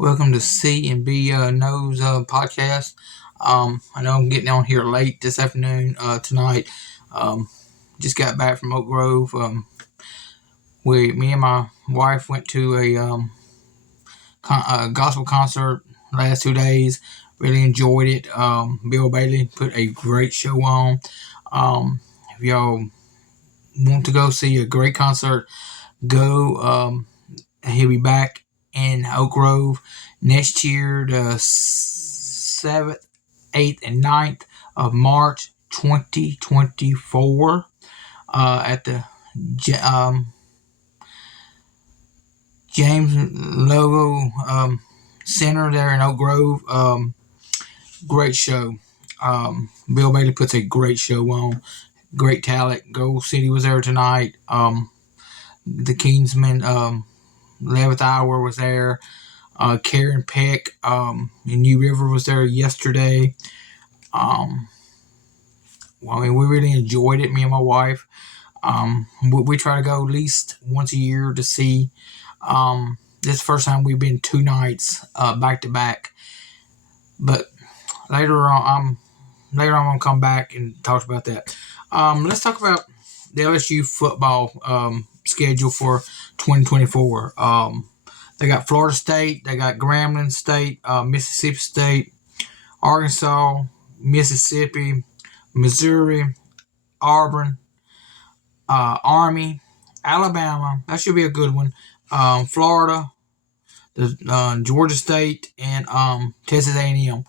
Welcome to C and B Knows podcast. I know I'm getting on here late this afternoon, tonight. Um, just got back from Oak Grove. Me and my wife went to a gospel concert last 2 days. Really enjoyed it. Bill Bailey put a great show on. If y'all want to go see a great concert, go. He'll be back in Oak Grove next year, the 7th, 8th, and 9th of March 2024 at the James Logo Center there in Oak Grove. Great show. Bill Bailey puts a great show on. Great talent. Gold City was there tonight. The Kingsmen, 11th Hour was there. Karen Peck in New River was there yesterday. We really enjoyed it, me and my wife. We try to go at least once a year to see. This is the first time we've been 2 nights back to back. But later on, I'm going to come back and talk about that. Let's talk about the LSU football schedule for 2024. They got Florida State, they got Grambling State, Mississippi State, Arkansas, Mississippi, Missouri, Auburn, Army, Alabama. That should be a good one. Florida, Georgia State, and Texas A&M.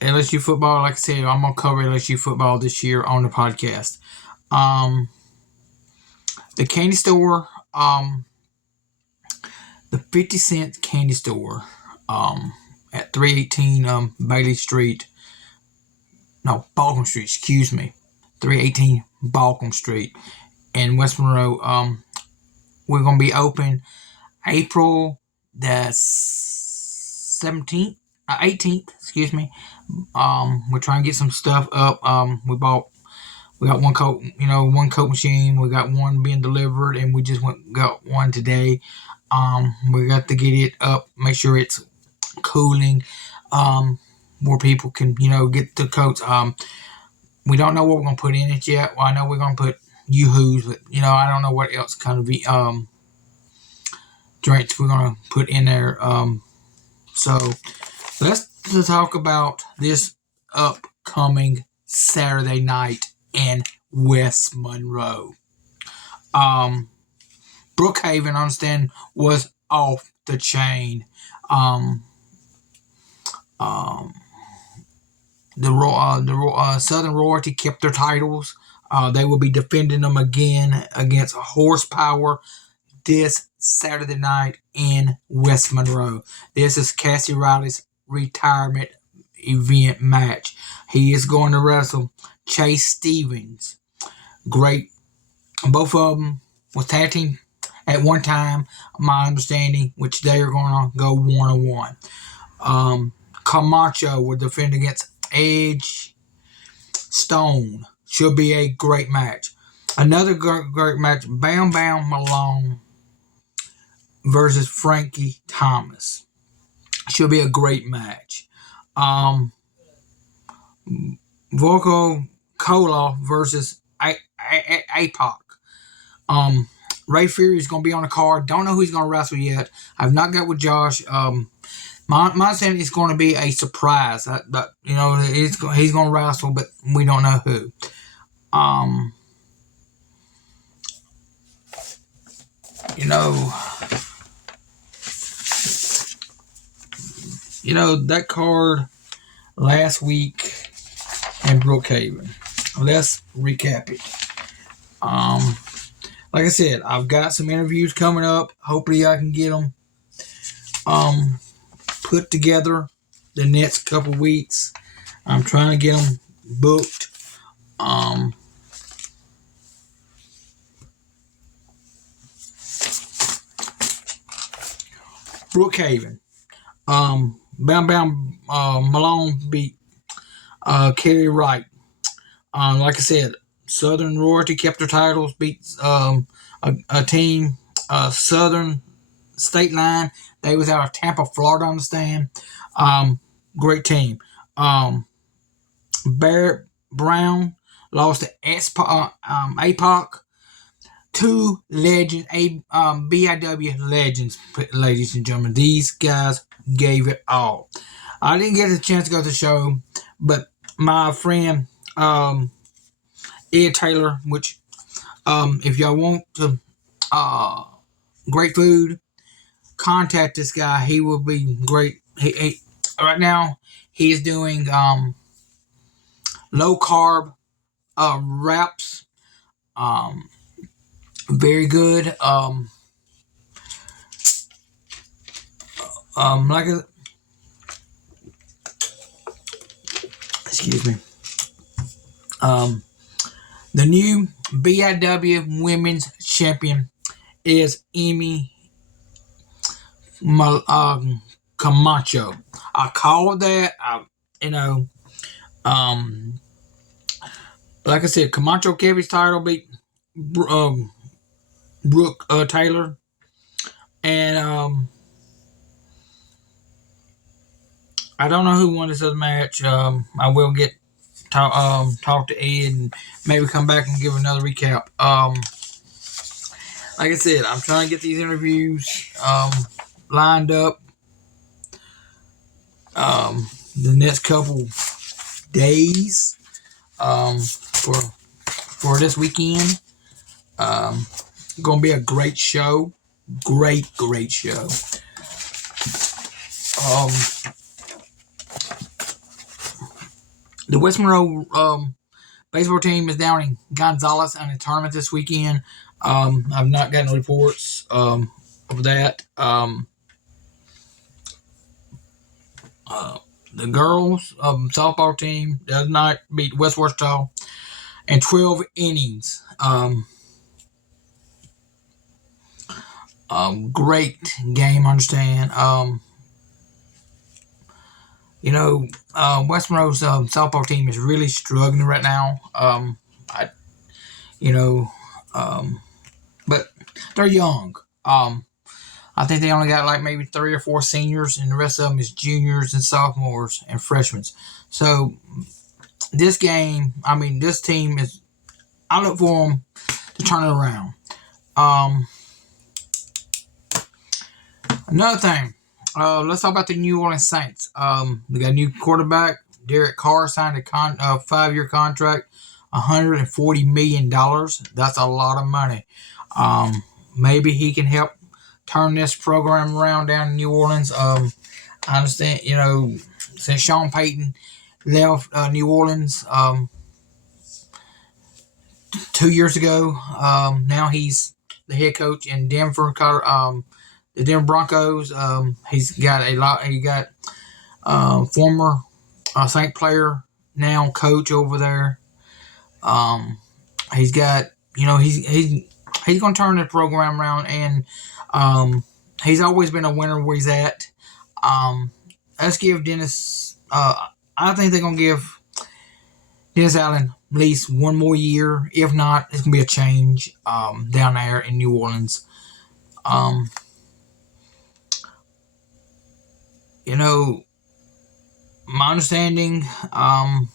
LSU football, like I said, I'm going to cover LSU football this year on the podcast. The candy store, the 50 cent candy store at 318 Bailey Street. No, Balcom Street, excuse me. 318 Balcom Street in West Monroe. We're going to be open April the 18th, excuse me. We're trying to get some stuff up. We got one coat machine. We got one being delivered, and we just got one today. We got to get it up, make sure it's cooling, more people can, get the coats. We don't know what we're going to put in it yet. Well, I know we're going to put Yoo-Hoos, but, I don't know what else kind of drinks we're going to put in there. So let's talk about this upcoming Saturday night in West Monroe. Brookhaven, I understand, was off the chain. The Southern Royalty kept their titles. They will be defending them again against Horsepower this Saturday night in West Monroe. This is Cassie Riley's retirement event match. He is going to wrestle Chase Stevens. Great. Both of them was tag team at one time, my understanding, which they are going to go 1-on-1. Camacho will defend against Edge Stone. Should be a great match. Another great match, Bam Bam Malone versus Frankie Thomas. Should be a great match. Volko Koloff versus APOC. Ray Fury is going to be on the card. Don't know who he's going to wrestle yet. I've not got with Josh. My understanding is going to be a surprise. But he's going to wrestle, but we don't know who. That card last week in Brookhaven. Let's recap it. Like I said, I've got some interviews coming up. Hopefully I can get them put together the next couple weeks. I'm trying to get them booked. Brookhaven. Bam Bam Malone beat Kerry Wright. Like I said, Southern Royalty kept their titles, beat a team Southern State Line. They was out of Tampa, Florida, I understand. Great team. Barrett Brown lost to APOC. Two legends, BIW legends, ladies and gentlemen. These guys gave it all. I didn't get a chance to go to the show, but my friend Ed Taylor, which if y'all want to great food, contact this guy. He will be great. He right now he is doing low carb wraps. Very good. Like excuse me. The new BIW Women's Champion is Amy Camacho. I called that. Like I said, Camacho kept his title, beat Brooke Taylor, and I don't know who won this other match. I will talk to Ed and maybe come back and give another recap. Like I said, I'm trying to get these interviews lined up the next couple days for this weekend. Gonna be a great show. Great show. The West Monroe baseball team is down in Gonzales on a tournament this weekend. I've not gotten reports of that. The girls softball team the other night beat West Wichita in 12 innings. Great game, I understand. West Monroe's softball team is really struggling right now. But they're young. I think they only got like maybe 3 or 4 seniors, and the rest of them is juniors and sophomores and freshmen. So this team is. I look for them to turn it around. Another thing. Let's talk about the New Orleans Saints. They got a new quarterback. Derek Carr signed a 5-year contract, $140 million. That's a lot of money. Maybe he can help turn this program around down in New Orleans. I understand, since Sean Payton left New Orleans 2 years ago, now he's the head coach in Denver, the Denver Broncos. He's got former Saint player, now coach over there. He's got, he's going to turn the program around, and he's always been a winner where he's at. Let's give Dennis. I think they're going to give Dennis Allen at least one more year. If not, it's going to be a change down there in New Orleans. My understanding, I'm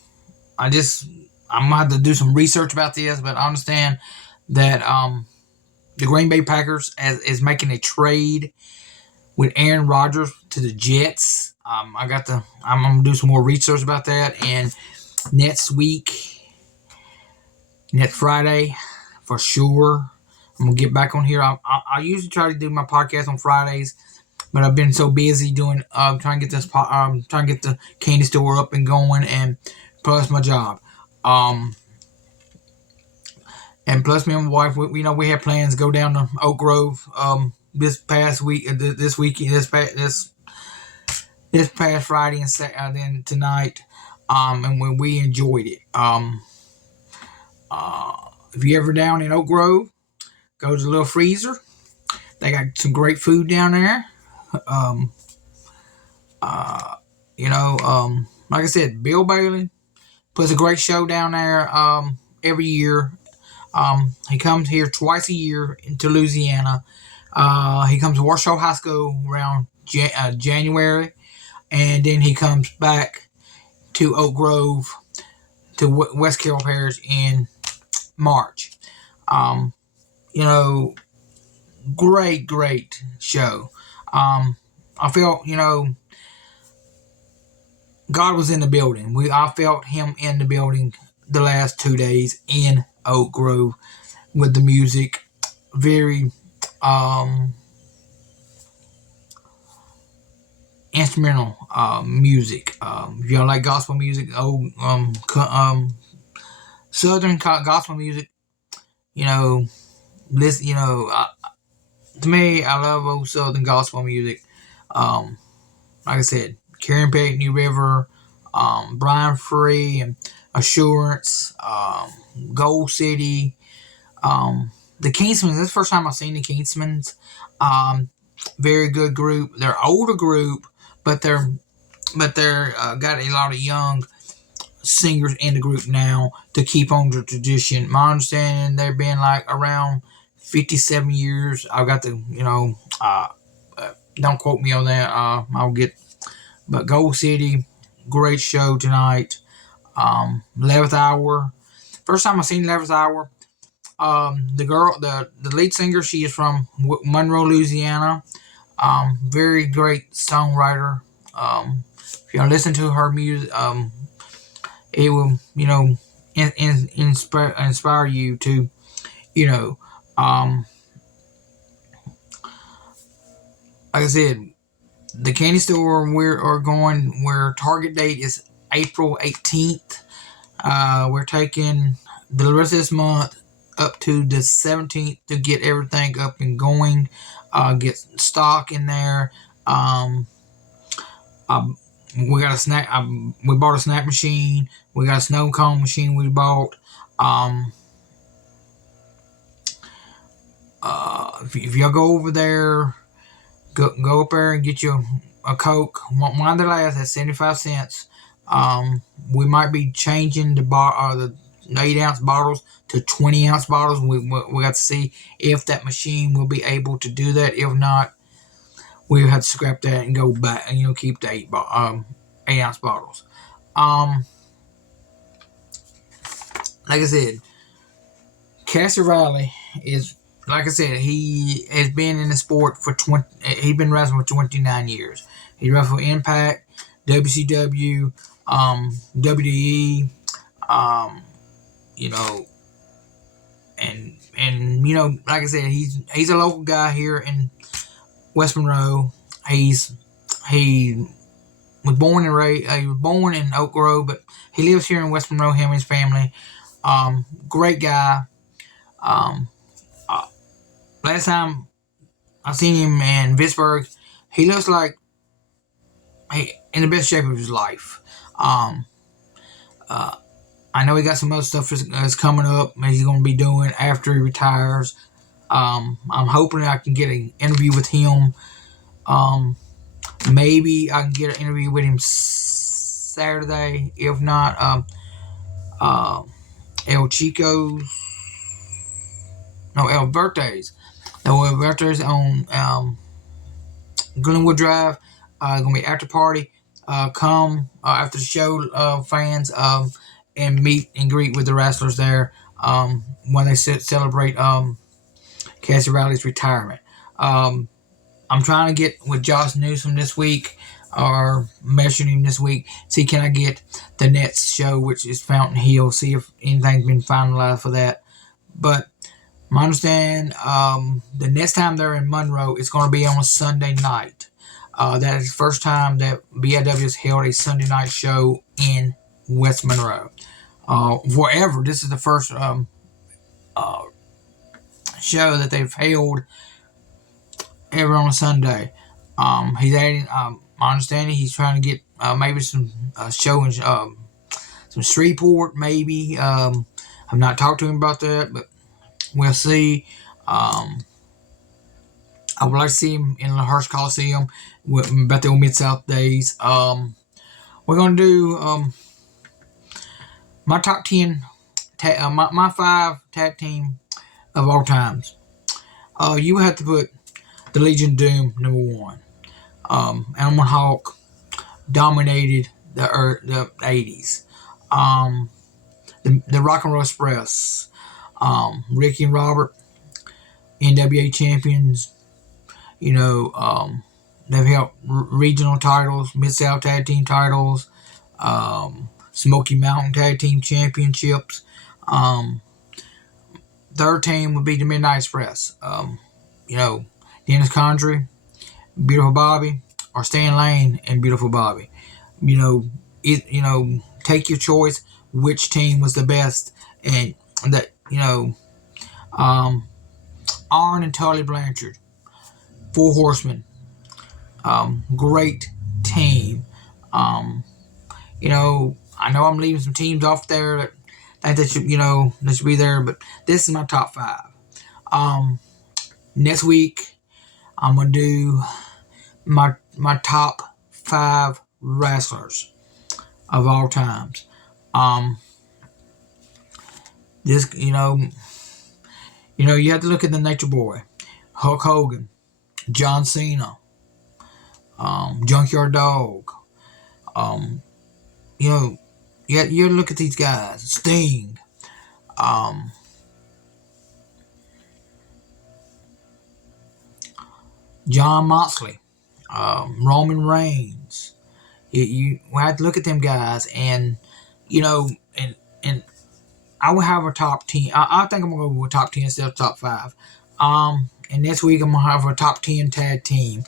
gonna have to do some research about this, but I understand that the Green Bay Packers is making a trade with Aaron Rodgers to the Jets. I'm gonna do some more research about that, and next Friday, for sure, I'm gonna get back on here. I usually try to do my podcast on Fridays, but I've been so busy doing trying to get the candy store up and going, and plus my job. And plus me and my wife, we have plans to go down to Oak Grove this past Friday and then tonight, and when we enjoyed it. If you're ever down in Oak Grove, go to the Little Freezer. They got some great food down there. Like I said, Bill Bailey puts a great show down there every year. He comes here twice a year into Louisiana. He comes to Warsaw High School around January, and then he comes back to Oak Grove to West Carroll Parish in March. Um, you know, great show. I felt, God was in the building. I felt Him in the building the last 2 days in Oak Grove with the music. Very instrumental music. If y'all like gospel music, Southern gospel music, you know, listen. To me, I love old Southern gospel music. Um, like I said, Karen Peck, New River, Brian Free, and Assurance, Gold City, the Kingsmans. That's the first time I've seen the Kingsmans. Very good group. They're older group, but they're got a lot of young singers in the group now to keep on the tradition. My understanding, they've been like around 57 years. I've got the don't quote me on that. I'll get. But Gold City, great show tonight. 11th Hour. First time I seen 11th Hour. The lead singer, she is from Monroe, Louisiana. Very great songwriter. If you listen to her music, it will, inspire you to, you know, um, like I said, the candy store where target date is April 18th. We're taking the rest of this month up to the 17th to get everything up and going, get stock in there. We got a snack. We bought a snack machine. We got a snow cone machine we bought. If y'all go over there, go up there and get you a Coke. One of the last at 75 cents. We might be changing the 8-ounce bottles to 20-ounce bottles. We got to see if that machine will be able to do that. If not, we'll have to scrap that and go back and keep the 8-ounce bottles. Like I said, Cassie Riley is, like I said, he has been in the sport for 20. He's been wrestling for 29 years. He wrestled Impact, WCW, WWE, you know, and like I said, he's a local guy here in West Monroe. He was born and raised. He was born in Oak Grove, but he lives here in West Monroe. Him and his family. Great guy. Last time I seen him in Vicksburg, he looks like in the best shape of his life. I know he got some other stuff that's coming up that he's going to be doing after he retires. I'm hoping I can get an interview with him. Maybe I can get an interview with him Saturday. If not, El Chico's. No, El Vertes. No, El Vertes on Glenwood Drive. Gonna be after party. Come after the show, fans, and meet and greet with the wrestlers there when they celebrate Cassie Riley's retirement. I'm trying to get with Josh Newsom this week, or measuring him this week. See, can I get the next show, which is Fountain Hill? See if anything's been finalized for that. But my understanding, the next time they're in Monroe, it's going to be on a Sunday night. That is the first time that BIW has held a Sunday night show in West Monroe. Forever, this is the first show that they've held ever on a Sunday. He's adding, my understanding, he's trying to get maybe some show in some Shreveport, maybe. I've not talked to him about that, but we'll see. I would like to see him in the Hearst Coliseum about the Mid-South days. We're going to do my top 10, my 5 tag team of all times. You have to put the Legion of Doom #1. Animal Hawk dominated the 80s. The Rock and Roll Express, Ricky and Robert, NWA champions. They've held regional titles, Mid South Tag Team titles, Smoky Mountain Tag Team Championships. Third team would be the Midnight Express. Dennis Condrey, Beautiful Bobby, or Stan Lane and Beautiful Bobby. Take your choice. Which team was the best? And that Arn and Tully Blanchard, Four Horsemen, great team. I know I'm leaving some teams off there that should be there, but this is my top 5. Next week I'm gonna do my top 5 wrestlers of all times. This you have to look at the Nature Boy, Hulk Hogan, John Cena, Junkyard Dog. You look at these guys, Sting. John Moxley, Roman Reigns. You have to look at them guys, and and I will have a top 10. I think I'm gonna go with top 10 instead of top 5. And next week I'm gonna have a top 10 tag team.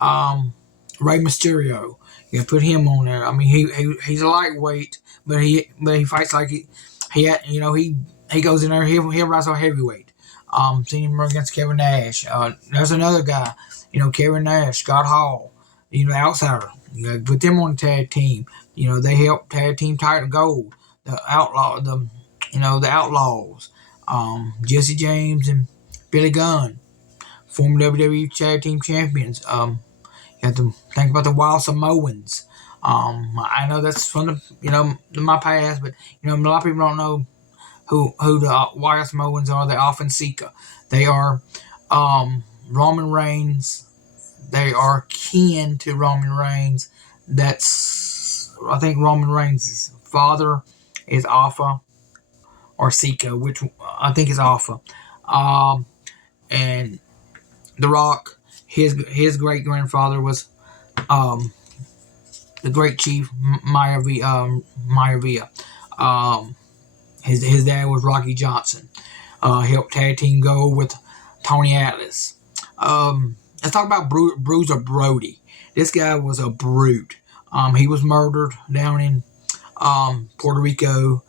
Rey Mysterio. You gotta put him on there. I mean, he's a lightweight, but he fights like he goes in there. He'll wrestle heavyweight. Seen him against Kevin Nash. There's another guy. Kevin Nash, Scott Hall. Outsider. You gotta put them on the tag team. They help tag team title gold. The Outlaws. Jesse James and Billy Gunn, former WWE Tag Team Champions. You have to think about the Wild Samoans. I know that's from my past, but a lot of people don't know who the Wild Samoans are. They're often Sika. They are Roman Reigns. They are kin to Roman Reigns. I think Roman Reigns' father is Alpha or Sika, which I think is Alpha. And The Rock, his great grandfather was the great chief Maivia. His dad was Rocky Johnson. Helped tag team gold with Tony Atlas. Let's talk about Bruiser Brody. This guy was a brute. He was murdered down in Puerto Rico.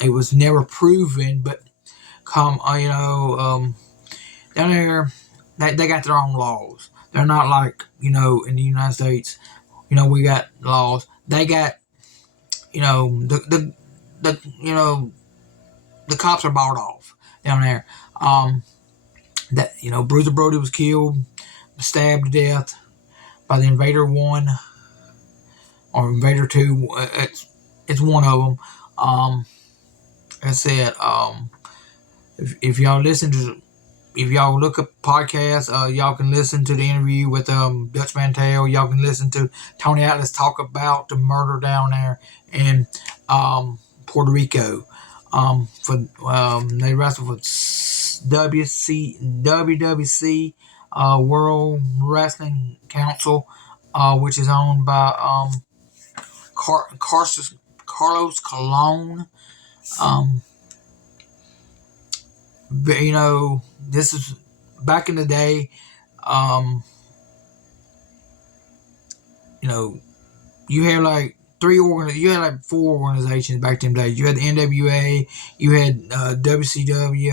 It was never proven, but down there, they got their own laws. They're not like in the United States. We got laws. They got the cops are bought off down there. Bruiser Brody was killed, stabbed to death by the Invader 1 or Invader 2. It's one of them. I said, if y'all look up podcasts, y'all can listen to the interview with Dutch Mantel. Y'all can listen to Tony Atlas talk about the murder down there in Puerto Rico. They wrestled with WWC, World Wrestling Council, which is owned by Carlos Colon. But this is back in the day. You had like you had like 4 organizations back in the day. You had the NWA, you had WCW,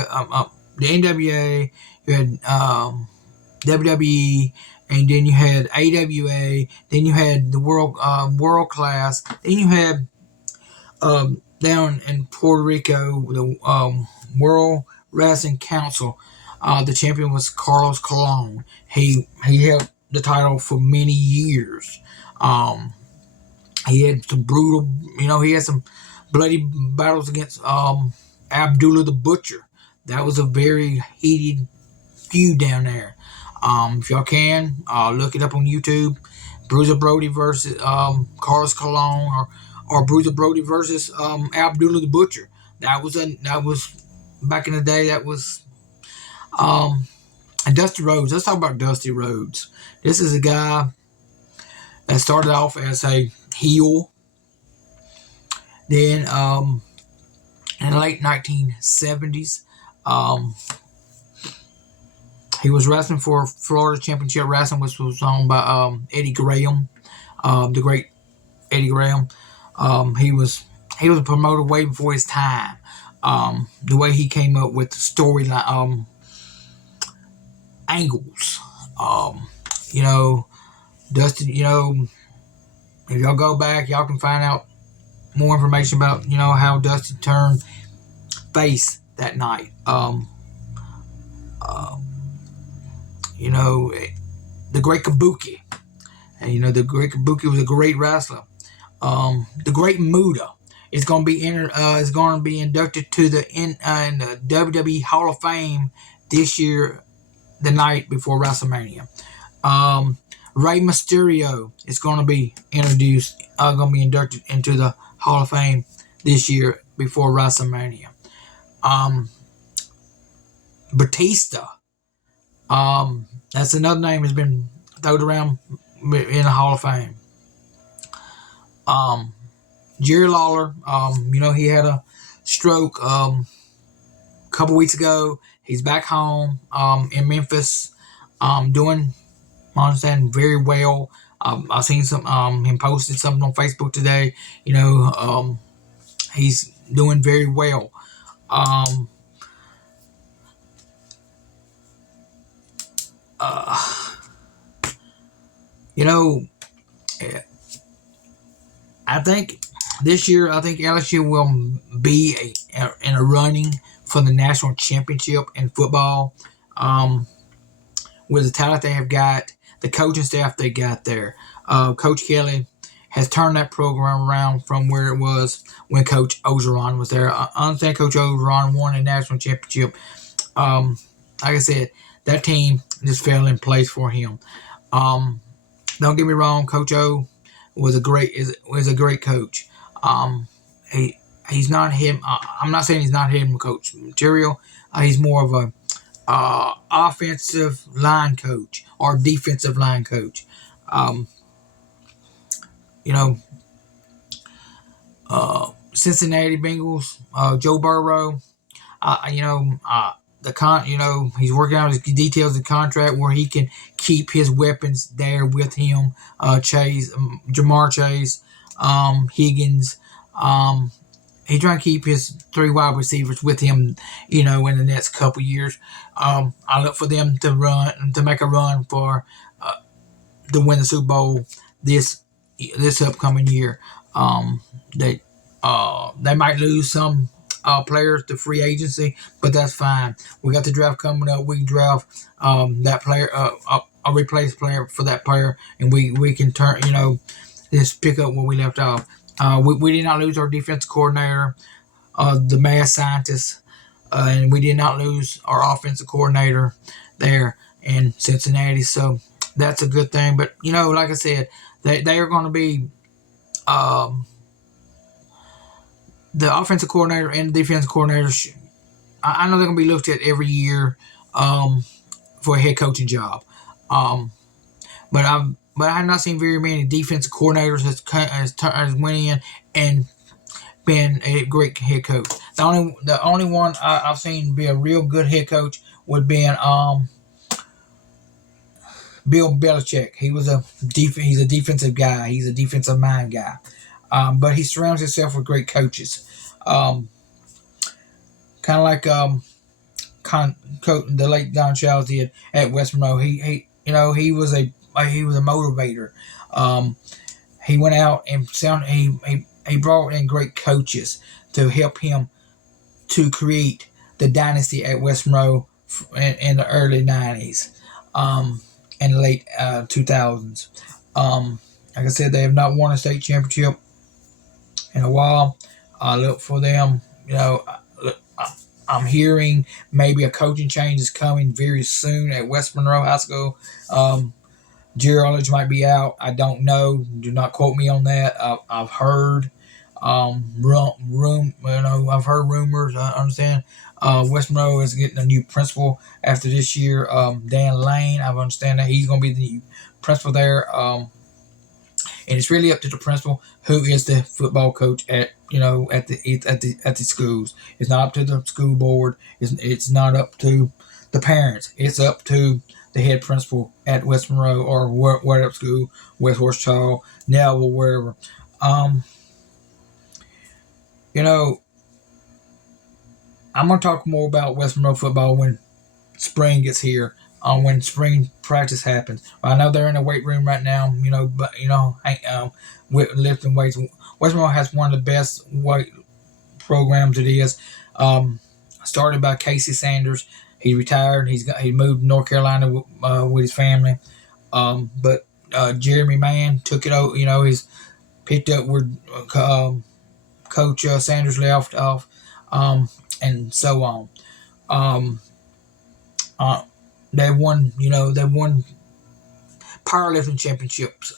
the NWA, you had WWE, and then you had AWA, then you had the World Class, then you had down in Puerto Rico the World Wrestling Council. The champion was Carlos Colon. He held the title for many years. He had some brutal, he had some bloody battles against Abdullah the Butcher. That was a very heated feud down there. If y'all can, look it up on YouTube. Bruiser Brody versus Carlos Colon, or Bruiser Brody versus Abdullah the Butcher. That was back in the day. That was and Dusty Rhodes. Let's talk about Dusty Rhodes. This is a guy that started off as a heel. Then in the late 1970s, he was wrestling for Florida Championship Wrestling, which was owned by Eddie Graham, the great Eddie Graham. He was a promoter way before his time. The way he came up with the storyline angles. Dustin. If y'all go back, y'all can find out more information about how Dustin turned face that night. The Great Kabuki. And the Great Kabuki was a great wrestler. The Great Muta is going to be inducted to the WWE Hall of Fame this year, the night before WrestleMania. Rey Mysterio is going to be inducted into the Hall of Fame this year before WrestleMania. Batista. That's another name that's been thrown around in the Hall of Fame. Jerry Lawler. He had a stroke a couple weeks ago. He's back home in Memphis, doing, I understand, very well. I've seen him posted something on Facebook today. He's doing very well. I think this year, LSU will be in a running for the national championship in football. With the talent they have got, the coaching staff they got there. Coach Kelly has turned that program around from where it was when Coach Orgeron was there. I understand Coach Orgeron won a national championship. Like I said, that team just fell in place for him. Don't get me wrong, Coach O was a great coach. He's not him. I'm not saying he's not him coach material. He's more of a offensive line coach or defensive line coach. Cincinnati Bengals, Joe Burrow. He's working out his details of the contract where he can keep his weapons there with him. Jamar Chase, Higgins. He's trying to keep his 3 wide receivers with him, in the next couple years. I look for them to make a run for to win the Super Bowl this upcoming year. They might lose some players to free agency, but that's fine. We got the draft coming up. We can draft that player, a replace player for that player, and we can turn, just pick up where we left off. We did not lose our defensive coordinator, the mad scientist, and we did not lose our offensive coordinator there in Cincinnati. So that's a good thing. But, like I said, they are going to be the offensive coordinator and the defensive coordinator. I know they're going to be looked at every year for a head coaching job. But I have not seen very many defensive coordinators has went in and been a great head coach. The only one I've seen be a real good head coach would be Bill Belichick. He's a defensive guy. He's a defensive mind guy. But he surrounds himself with great coaches. Kind of like the late Don Childs did at West Monroe. He was a motivator. He went out and he brought in great coaches to help him to create the dynasty at West Monroe in the early 90s and late 2000s. Like I said, they have not won a state championship in a while. I look for them. I'm hearing maybe a coaching change is coming very soon at West Monroe High School. Jerry Arledge might be out. I don't know. Do not quote me on that. I've heard I've heard rumors. I understand. West Monroe is getting a new principal after this year. Dan Lane. I understand that he's going to be the new principal there. And it's really up to the principal, who is the football coach at at the schools. It's not up to the school board. It's not up to the parents. It's up to the head principal at West Monroe or whatever school, West Horseshaw, Neville, wherever. Um, you know, I'm gonna talk more about West Monroe football when spring gets here. When spring practice happens, I know they're in the weight room right now. Lifting weights. West Monroe has one of the best weight programs it is. Started by Casey Sanders. He retired. He moved to North Carolina with his family. But Jeremy Mann took it over. He's picked up where Coach Sanders left off, and so on. Um, uh, they won. They won powerlifting championships.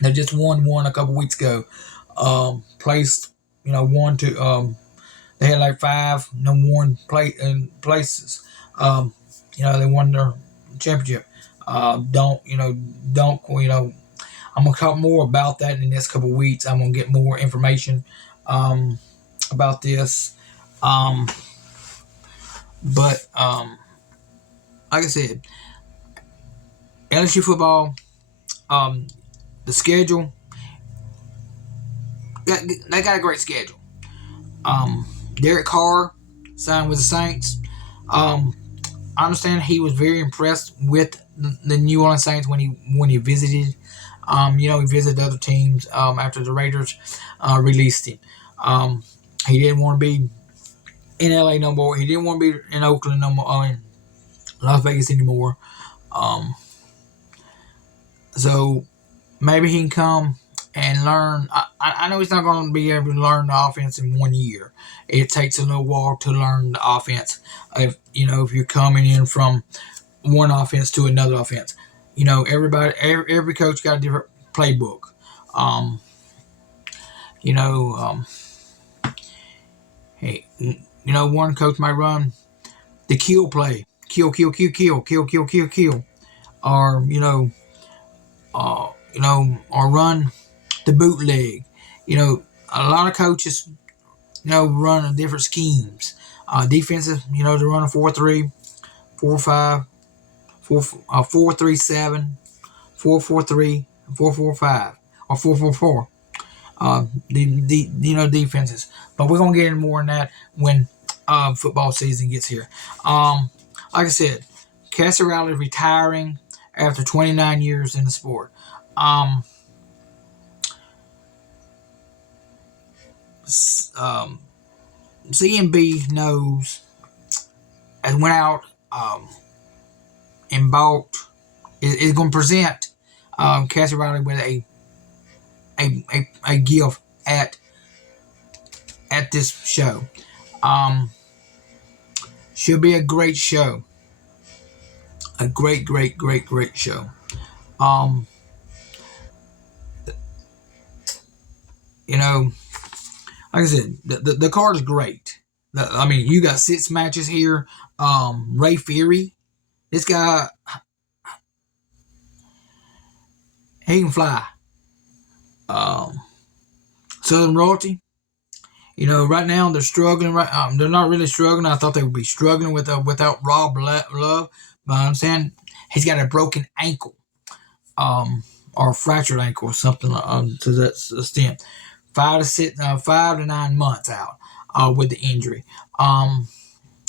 They just won one a couple weeks ago. Placed, one to. They had like five number one places. They won their championship. Don't. I'm gonna talk more about that in the next couple of weeks. I'm gonna get more information about this. Um, but like I said, LSU football. Um, the schedule. They got a great schedule. Derek Carr signed with the Saints. I understand he was very impressed with the New Orleans Saints when he visited. He visited other teams after the Raiders released him. He didn't want to be in LA no more. He didn't want to be in Oakland no more. In Las Vegas anymore. Um, so maybe he can come and learn. I know he's not going to be able to learn the offense in 1 year. It takes a little while to learn the offense. If you're coming in from one offense to another offense, every coach got a different playbook. Um, you know, um, hey, one coach might run the kill play, kill, or or run the bootleg. A lot of coaches, run different schemes. Defensive, they run a 4-3, 4-5, 4-3-7, 4-4-3, 4-4-5, or 4-4-4. Defenses. But we're gonna get into more on that when football season gets here. Like I said, Cassie Riley retiring after 29 years in the sport. Um, CMB knows and went out and bought is going to present Cassie Riley with a gift at this show. Should be a great show, a great show. Um, you know, like I said, the card is great. You got 6 matches here. Ray Fury, this guy, he can fly. Um, Southern Royalty, right now they're struggling. Right, they're not really struggling. I thought they would be struggling without Rob Love, but I understand he's got a broken ankle, or a fractured ankle, or something to that extent. 5 to 9 months out with the injury. I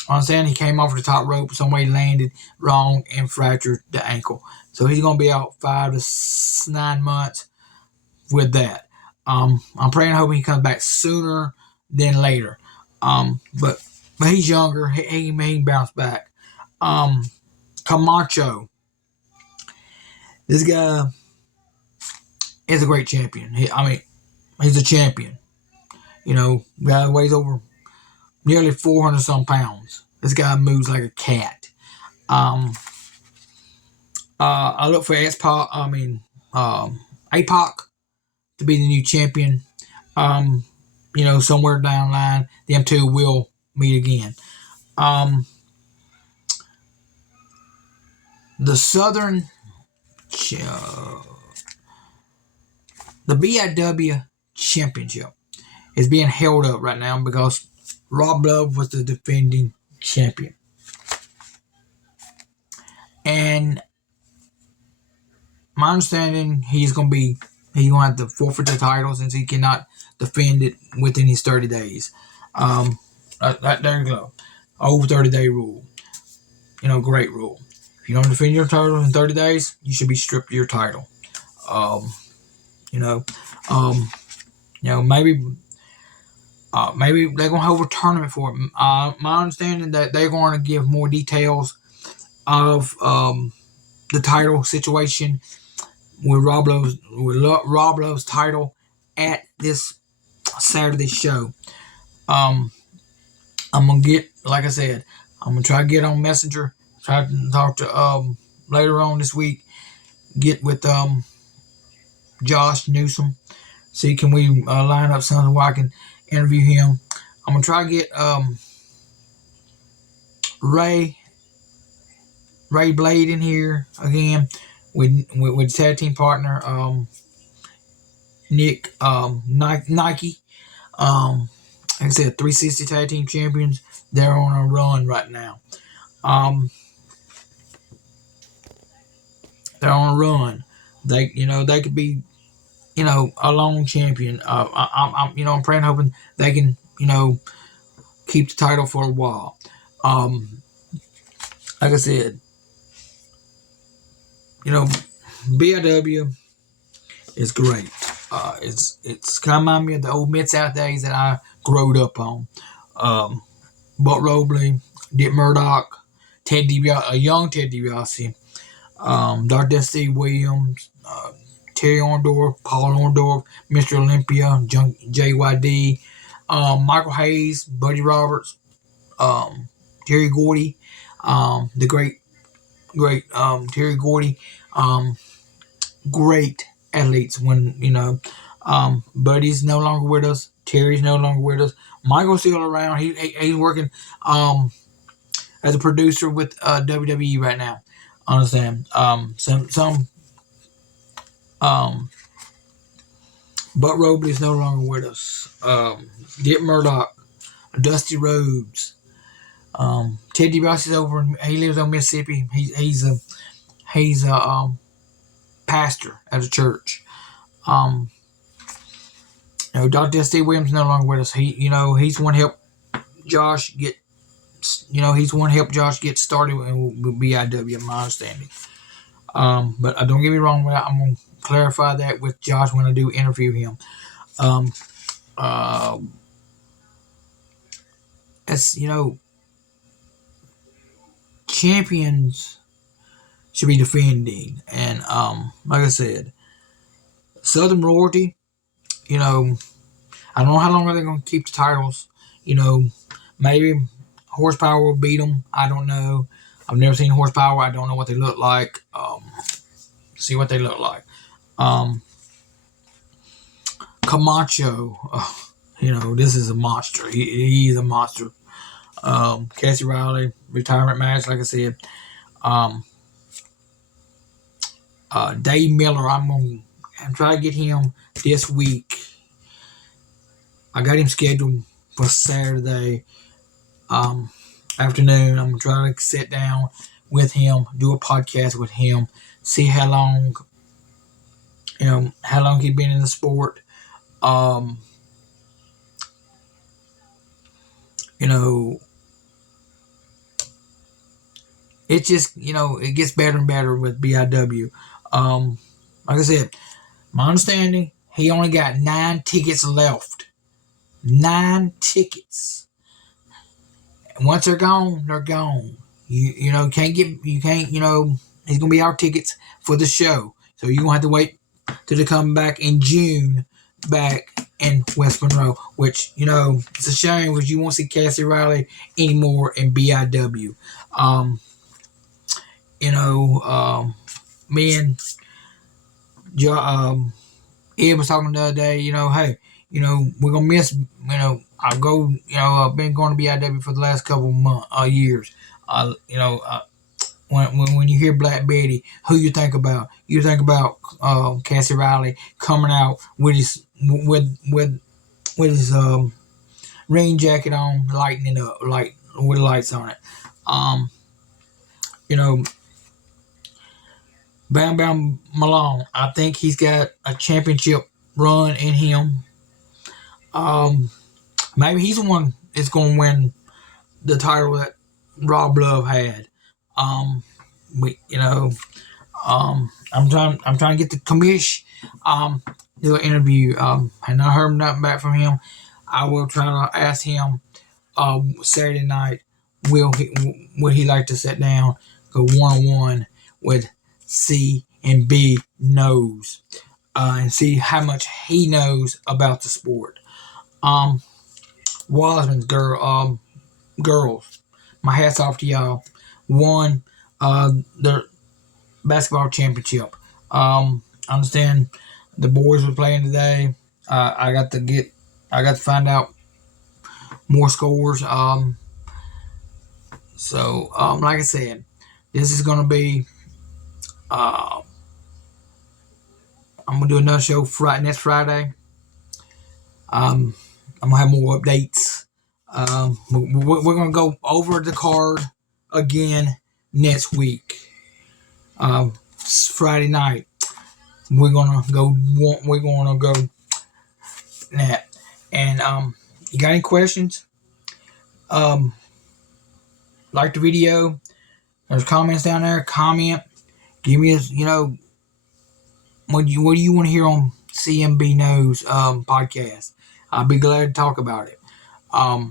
understand he came off the top rope, somebody landed wrong and fractured the ankle, so he's gonna be out 5 to 9 months with that. I'm praying, hoping he comes back sooner than later. But he's younger. He may bounce back. Camacho, this guy is a great champion. He's a champion. Guy weighs over nearly 400 some pounds. This guy moves like a cat. I look for APOC to be the new champion. Somewhere down the line, them two will meet again. The Southern, the BIW Championship is being held up right now because Rob Love was the defending champion. And my understanding, he's going to have to forfeit the title since he cannot defend it within his 30 days. There you go. Over 30-day rule. Great rule. If you don't defend your title in 30 days, you should be stripped of your title. Maybe they're going to hold a tournament for it. My understanding that they're going to give more details of the title situation with Rob Love's title at this Saturday show. I'm gonna get, like I said, I'm gonna try to get on Messenger, try to talk to later on this week, get with Josh Newsom, see can we line up something where I can interview him. I'm gonna try to get Ray Blade in here again with tag team partner Nick Nike. Like I said, 360 tag team champions. They're on a run right now. They're on a run. They could be, a long champion. I'm praying, hoping they can, keep the title for a while. Like I said, BIW is great. It's kind of remind me of the old Mid-South days that I growed up on. Buck Robley, Dick Murdoch, Ted DiBiase, a young Ted DiBiase, Dr. Dusty Williams, Terry Orndorff, Paul Orndorff, Mr. Olympia, JYD, Michael Hayes, Buddy Roberts, Terry Gordy, the great Terry Gordy, great athletes when, Buddy's no longer with us, Terry's no longer with us, Michael's still around. He's working as a producer with WWE right now. Understand? Buck Robley's no longer with us. Dick Murdoch, Dusty Rhodes, Ted DiBiase's over. He lives on Mississippi. He's a pastor at a church. Dr. Dusty Williams no longer with us. He's one help Josh get. He's one help Josh get started with BIW. My understanding. But don't get me wrong. I'm gonna clarify that with Josh when I do interview him. As champions should be defending, and like I said, Southern Royalty. I don't know how long are they going to keep the titles. Maybe Horsepower will beat them. I don't know. I've never seen Horsepower. I don't know what they look like. See what they look like. Camacho. This is a monster. He is a monster. Cassie Riley, retirement match, like I said. Dave Miller, I'm trying to get him this week. I got him scheduled for Saturday afternoon. I'm going to try to sit down with him, do a podcast with him, see how long he's been in the sport. It just, it gets better and better with BIW. Like I said, my understanding, he only got 9 tickets left. 9 tickets. And once they're gone, they're gone. He's gonna be our tickets for the show. So you're gonna have to wait till they come back in June back in West Monroe, which, it's a shame because you won't see Cassie Riley anymore in BIW. Um, Me and Ed was talking the other day, hey, we're going to miss, I'll go, I've been going to BIW for the last couple years. When you hear Black Betty, who you think about? You think about Cassie Riley coming out with his rain jacket on, lighting it up, like with lights on it. Um, you know, Bam Bam Malone, I think he's got a championship run in him. Maybe he's the one that's going to win the title that Rob Love had. Um, we, you know, I'm trying to get the commish, do an interview. And I heard nothing back from him. I will try to ask him, Saturday night, would he like to sit down, go 1-on-1 with C and B knows, and see how much he knows about the sport. Wiseman's girls, my hat's off to y'all. Won the basketball championship. I understand the boys were playing today. I got to find out more scores. Like I said, this is gonna be. I'm gonna do another show next Friday. I'm gonna have more updates. We're gonna go over the card again next week. Friday night. We're gonna go. That. And you got any questions? Like the video. There's comments down there. Comment. Give me what do you want to hear on CMB Knows podcast. I'll be glad to talk about it. I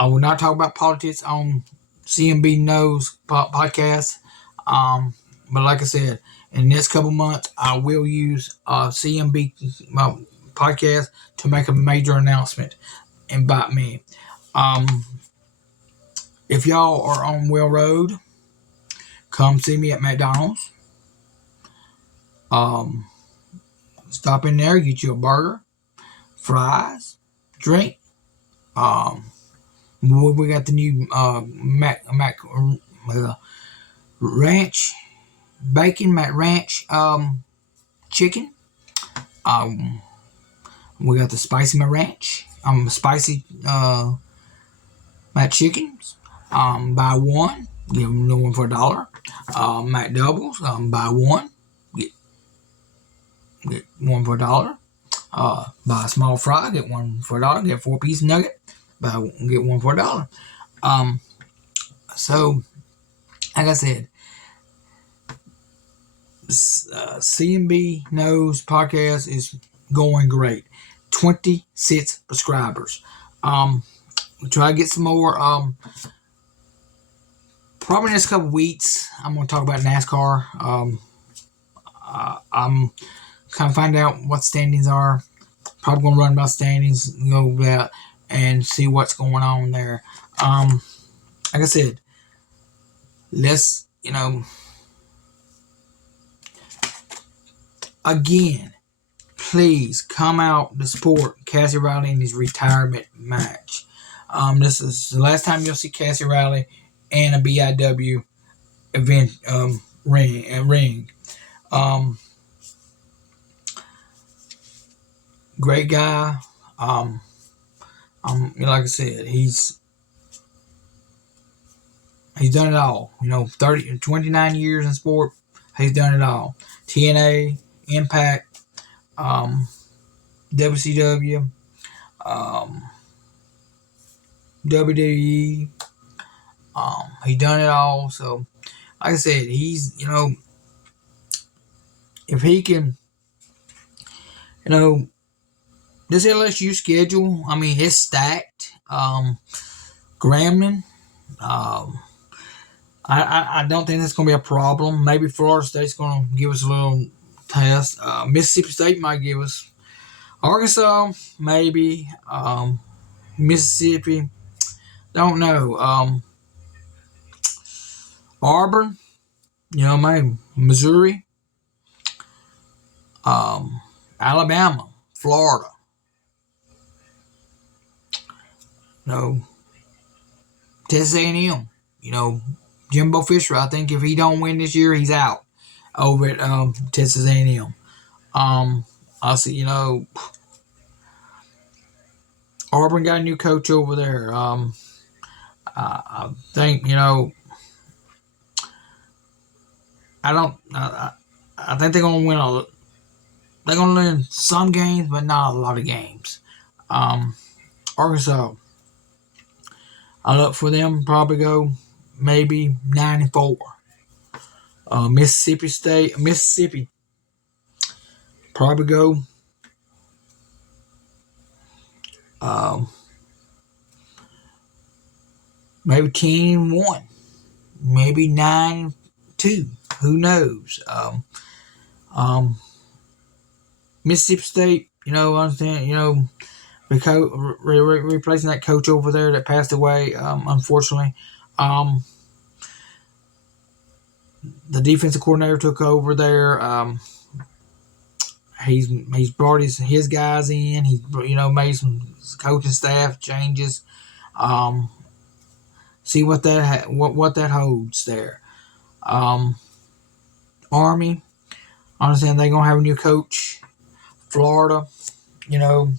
will not talk about politics on CMB Knows podcast. But like I said, in the next couple months, I will use CMB podcast to make a major announcement about me. If y'all are on Well Road, come see me at McDonald's. Stop in there, get you a burger, fries, drink. We got the new Mac Ranch bacon, Mac Ranch chicken. We got the spicy Mac Ranch, spicy Mac chickens. Buy one, give them one for $1. Mac doubles, buy one, get one for $1. Buy a small fry, get one for $1. Get a 4-piece nugget, get one for $1. So, like I said, CMB Knows podcast is going great. 26 subscribers. We try to get some more. Probably next couple weeks, I'm going to talk about NASCAR. I'm kind of find out what standings are. Probably going to run about standings, go over that, and see what's going on there. Like I said, let's, again, please come out to support Cassie Riley in his retirement match. This is the last time you'll see Cassie Riley in a BIW event ring. Great guy. Like I said, he's done it all. 29 years in sport. He's done it all. TNA, Impact, WCW, WWE. He done it all. So, like I said, he's if he can, this LSU schedule, it's stacked. Grambling, I don't think that's going to be a problem. Maybe Florida State's going to give us a little test. Mississippi State might give us Arkansas, maybe. Mississippi, don't know. Auburn, maybe. Missouri, Alabama, Florida. No, Texas A&M. Jimbo Fisher. I think if he don't win this year, he's out over at Texas A&M. I see. Auburn got a new coach over there. I think I don't. I think they're gonna win a. They're gonna win some games, but not a lot of games. Um, Arkansas. I look for them probably go maybe 9-4. Mississippi probably go um, maybe 10-1, maybe 9-2. Who knows? Mississippi State, understand, replacing that coach over there that passed away, unfortunately. The defensive coordinator took over there. He's brought his guys in. He's made some coaching staff changes. See what that holds there. Army, I understand they're gonna have a new coach. Florida, you know,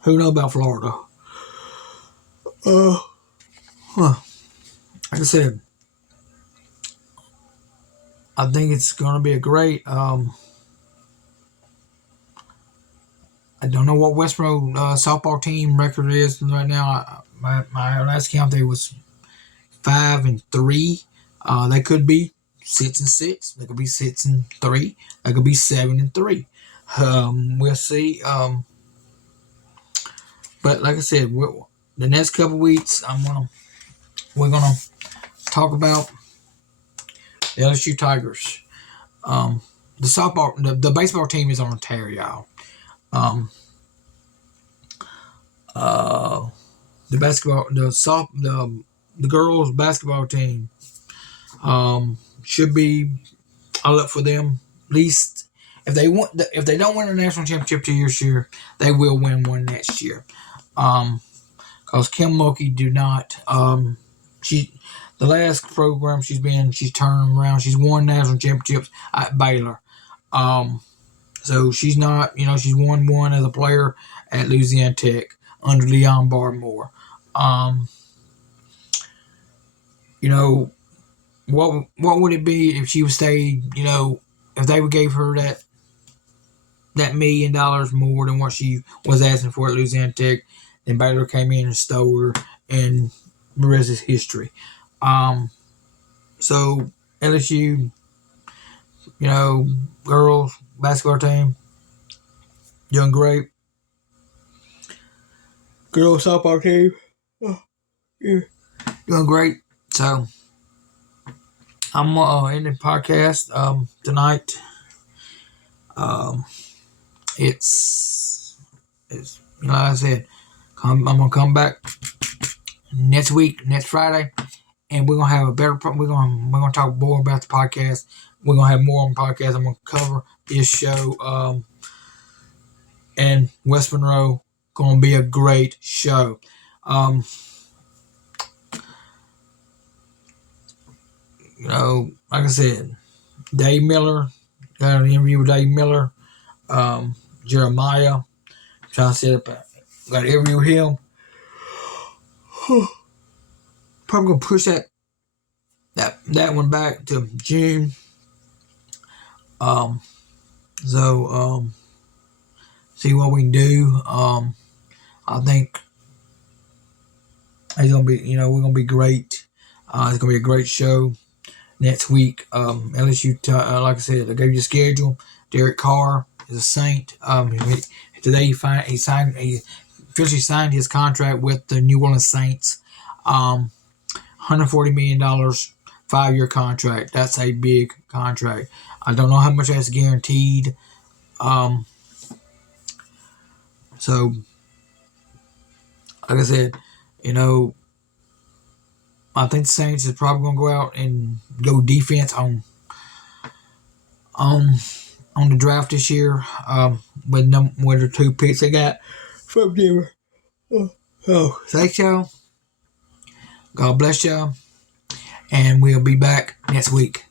who know about Florida? Uh, like I said, I think it's gonna be a great. I don't know what Westboro softball team record is right now. My last count there was 5-3. They could be 6-6. They could be 6-3. They could be 7-3. We'll see. But like I said, the next couple weeks, we're gonna talk about the LSU Tigers. The baseball team is on tear, y'all. The basketball, the girls basketball team, should be. I look for them at least if they don't win a national championship this year, they will win one next year. Because Kim Mulkey do not. The last program she's turned around. She's won national championships at Baylor. So she's not. She's won one as a player at Louisiana Tech under Leon Barmore. What would it be if she would stay? If they would gave her that $1 million more than what she was asking for at Louisiana Tech, then Baylor came in and stole her, and the rest is history. So LSU, girls basketball team, doing great. Girls softball team, doing great. So I'm ending the podcast tonight. It's like I said, I'm gonna come back next Friday, and we're gonna have a better. We're gonna talk more about the podcast. We're gonna have more on the podcast. I'm gonna cover this show. And West Monroe gonna be a great show. Like I said, Dave Miller, got an interview with Dave Miller. Jeremiah, trying to set up got an interview with him. Probably gonna push that one back to June. See what we can do. I think it's gonna be, we're gonna be great. It's gonna be a great show next week. LSU, like I said, I gave you the schedule. Derek Carr is a Saint. Today he officially signed his contract with the New Orleans Saints. $140 million, 5-year contract. That's a big contract. I don't know how much that's guaranteed. Um, so, like I said, you know, I think the Saints is probably going to go out and go defense on on the draft this year. With the two picks they got from Denver. Oh, thanks y'all. God bless y'all, and we'll be back next week.